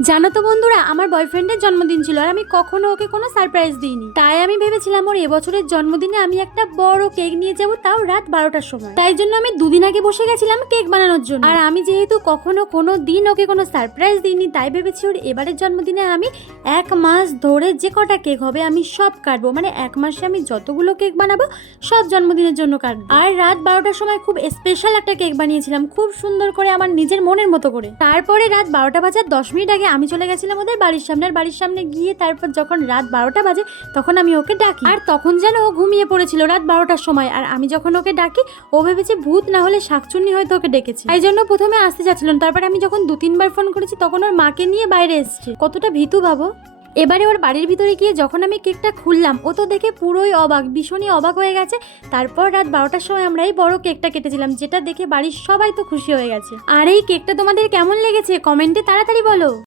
জানো তো বন্ধুরা, আমার বয়ফ্রেন্ডের জন্মদিন ছিল আর আমি কখনো ওকে কোনো সারপ্রাইজ দিইনি। তাই আমি ভেবেছিলাম ওর এবছরের জন্মদিনে আমি একটা বড় কেক নিয়ে যাব তাও রাত বারোটার সময়। তাই জন্য আমি দুদিন আগে বসে গেছিলাম কেক বানানোর জন্য। আর আমি যেহেতু কখনো কোনো দিন ওকে কোনো সারপ্রাইজ দিইনি, তাই ভেবেছি ওর এবারের জন্মদিনে আমি এক মাস ধরে যে কটা কেক হবে আমি সব কাটবো। মানে এক মাসে আমি যতগুলো কেক বানাবো, সব জন্মদিনের জন্য কাটবো। আর রাত বারোটার সময় খুব স্পেশাল একটা কেক বানিয়েছিলাম, খুব সুন্দর করে আমার নিজের মনের মতো করে। তারপরে রাত বারোটা বাজার দশ মিনিট আগে আমি চলে গেছিলাম ওদের বাড়ির সামনে। আর বাড়ির সামনে গিয়ে তারপর যখন রাত বারোটা বাজে, তখন আমি ওকে ডাকি। আর তখন যেন ও ঘুমিয়ে পড়েছিল রাত বারোটার সময়। আর আমি যখন ওকে ডাকি, ও ভেবেছে, ভূত, না হলে শাকচুন্নি হয়তো ওকে ডেকেছে। তাই জন্য প্রথমে আসতে যাচ্ছিলাম। তারপরে আমি যখন দু, তিনবার ফোন করেছি, তখন ওর মাকে নিয়ে বাইরে এসছে। কতটা ভীতু ভাবো। এবারে ওর বাড়ির ভিতরে গিয়ে যখন আমি কেকটা খুললাম, ও তো দেখে পুরোই অবাক, ভীষণই অবাক হয়ে গেছে। তারপর রাত বারোটার সময় আমরা এই বড় কেকটা কেটেছিলাম, যেটা দেখে বাড়ির সবাই তো খুশি হয়ে গেছে। আর এই কেকটা তোমাদের কেমন লেগেছে? কমেন্টে তাড়াতাড়ি বলো।